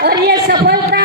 और ये सफलता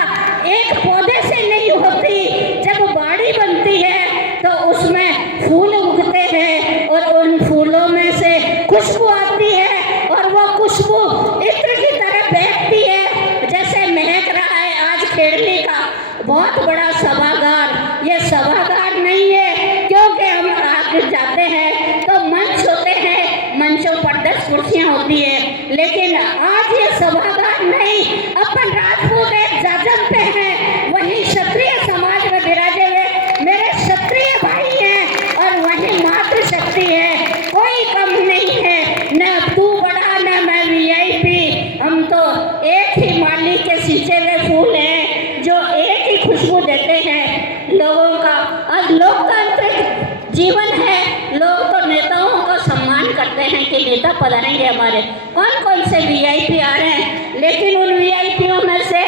एक पौधे से नहीं होती। जब बाड़ी बनती है तो उसमें फूल उगते हैं और उन फूलों में से खुशबू आती है और वो खुशबू इत्र की तरह बहती है, जैसे महक रहा है आज खेड़ली का बहुत बड़ा सभागार। ये सभागार नहीं है, क्योंकि हम आगे जाते हैं तो मंच होते हैं, मंचों पर 10 कुर्सियां होती है, लेकिन आज ये सभागार नहीं। अपन राजपूत एक जाजम पे हैं, वही क्षत्रिय समाज में विराजे हुए मेरे क्षत्रिय भाई हैं और वही मातृशक्ति है, कोई कम नहीं है। न तू बड़ा न मैं वीआईपी, हम तो एक ही माली के सींचे हुए फूल हैं जो एक ही खुशबू देते हैं लोगों का। आज लोकतांत्रिक जीवन है, लोग तो नेताओं को सम्मान करते हैं कि नेता पधारेंगे हमारे, कौन कौन से वीआईपी आ रहे हैं, लेकिन उन वीआईपीओं में से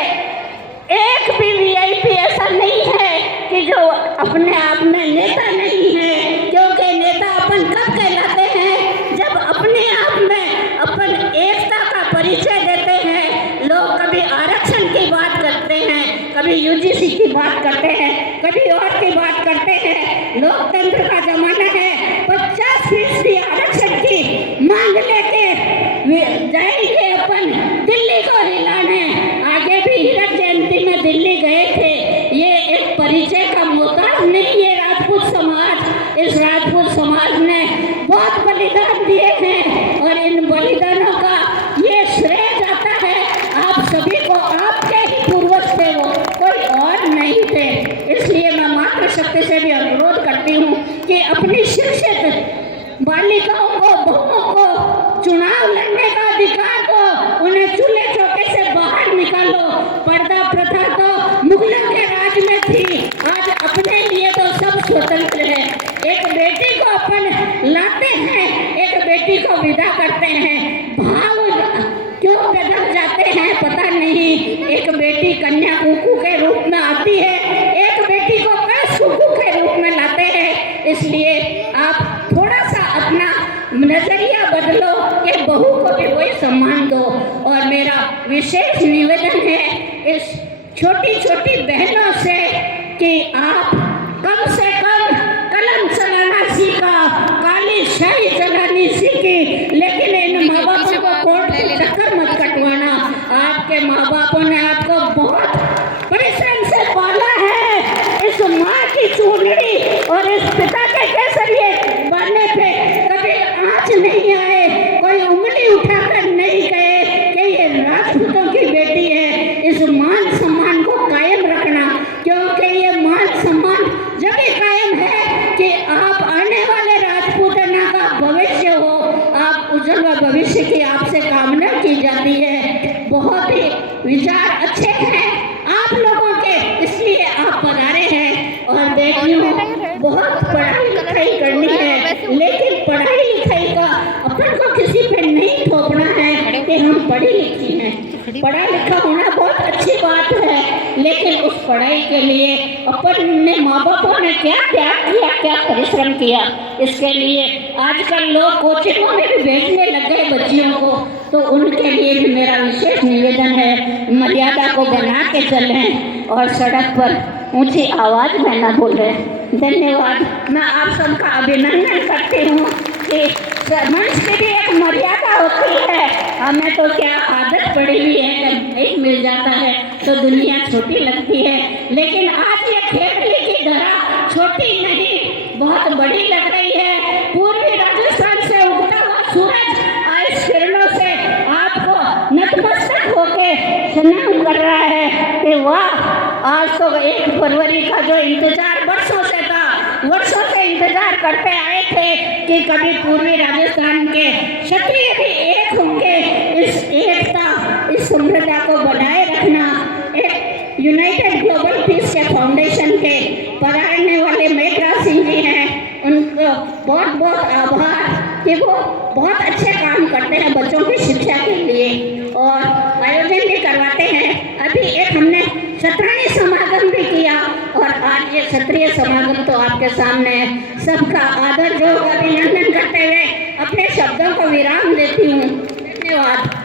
एक भी वीआईपी ऐसा नहीं है कि जो अपने आप में नेता नहीं है। क्योंकि नेता अपन कब कहलाते हैं, जब अपने आप में अपन एकता का परिचय देते हैं। लोग कभी आरक्षण की बात करते हैं, कभी यूजीसी की बात करते हैं, कभी और की बात करते हैं। लोकतंत्र का जमाना है, 50% आरक्षण की मांग लेके जाएंगे अपन दिल्ली को हिलाने। आगे भी हीरक जयंती में दिल्ली गए थे। ये एक परिचय का मोहताज नहीं है राजपूत समाज। इस राजपूत समाज ने बहुत बलिदान दिए हैं और इन बलिदानों का ये श्रेय जाता है आप सभी को। आपके ही पूर्वज थे वो, कोई और नहीं थे। इसलिए मैं मातृशक्ति से भी अनुरोध करती हूँ कि अपनी शिक्षित बालिकाओं को, बहुओं को चुनाव लड़ने का अधिकार दो, उन्हें चूल्हे चौके से बाहर निकालो। पर्दा प्रथा तो मुगलों के राज में थी, आज अपने लिए तो सब स्वतंत्र है। एक बेटी को अपन लाते हैं, एक बेटी को विदा करते हैं, भाव क्यों बदल जाते हैं पता नहीं। एक बेटी कन्या कुकू के रूप में आती है, एक बेटी को कैस कुकू के रूप में लाते हैं। इसलिए आप थोड़ा सा अपना नजरिया बदलो कि बहू को भी वही सम्मान दो। और मेरा विशेष निवेदन है इस छोटी छोटी बहनों से कि आप कम से कम कलम चलाना सीखा, काली शाही चलानी सीखी, लेकिन इन माँ बापों को कोर्ट के चक्कर मत कटवाना। आपके माँ बापों ने आपको बहुत परिश्रम से पाला है। इस माँ की चूड़नी और इस पिता के केसरिए बनने पे कभी आँच नहीं आए, कोई उंगली उठाकर नहीं कहे कि ये राजपूतों की बेटी है। इस मान सम्मान को कायम रखना, क्योंकि ये मान सम्मान जब भी कायम है कि आप आने वाले राजपूतना का भविष्य हो, आप उज्जवल भविष्य की आपसे कामना की जाती है। बहुत ही विचार अच्छे हैं आप लोगों के, इसलिए आप पधारे हैं। और बेटियों, बहुत पढ़ाई लिखाई करनी है, लेकिन पढ़ाई लिखाई का अपन को किसी पे नहीं थोपना है कि हम पढ़ी लिखी हैं। पढ़ा लिखा होना बहुत अच्छी बात है, लेकिन उस पढ़ाई के लिए अपन ने माँ बापों ने क्या त्याग किया, क्या परिश्रम किया। इसके लिए आजकल लोग कोचिंगों में भी भेजने लग गए बच्चियों को, तो उनके लिए भी मेरा विशेष निवेदन है मर्यादा को बना के चलें और सड़क पर ऊंची आवाज में न बोलें। धन्यवाद। मैं आप सबका अभिनंदन करती हूँ कि मंच की भी एक मर्यादा होती है। हमें तो क्या आदत पड़ी हुई है, जब एक मिल जाता है तो दुनिया छोटी लगती है, लेकिन आज ये खेतली की धरा छोटी नहीं बहुत बड़ी लग रही है। पूर्वी राजस्थान से उगता हुआ सूरज आज किरणों से आपको नतमस्तक होके सलाम कर रहा है कि वाह, आज तो 1 फरवरी का जो इंतजार वर्षों से था, वर्षों से इंतजार करते आए थे कि कभी पूर्वी राजस्थान के क्षत्रिय भी एक होंगे। इस एकता, इस समृद्धता को बनाए रखना एक यूनाइटेड ग्लोबल पीस के फाउंडेशन के पधारने वाले मेघराज सिंह जी हैं, उनको बहुत बहुत आभार कि वो बहुत अच्छे काम करते हैं बच्चों की शिक्षा के लिए और आयोजन भी करवाते हैं। अभी एक हमने क्षत्रिय समागम भी किया और आज ये क्षत्रिय समागम तो आपके सामने है। सबका आदर जो अभिनंदन करते हुए अपने शब्दों को विराम देती हूँ। धन्यवाद।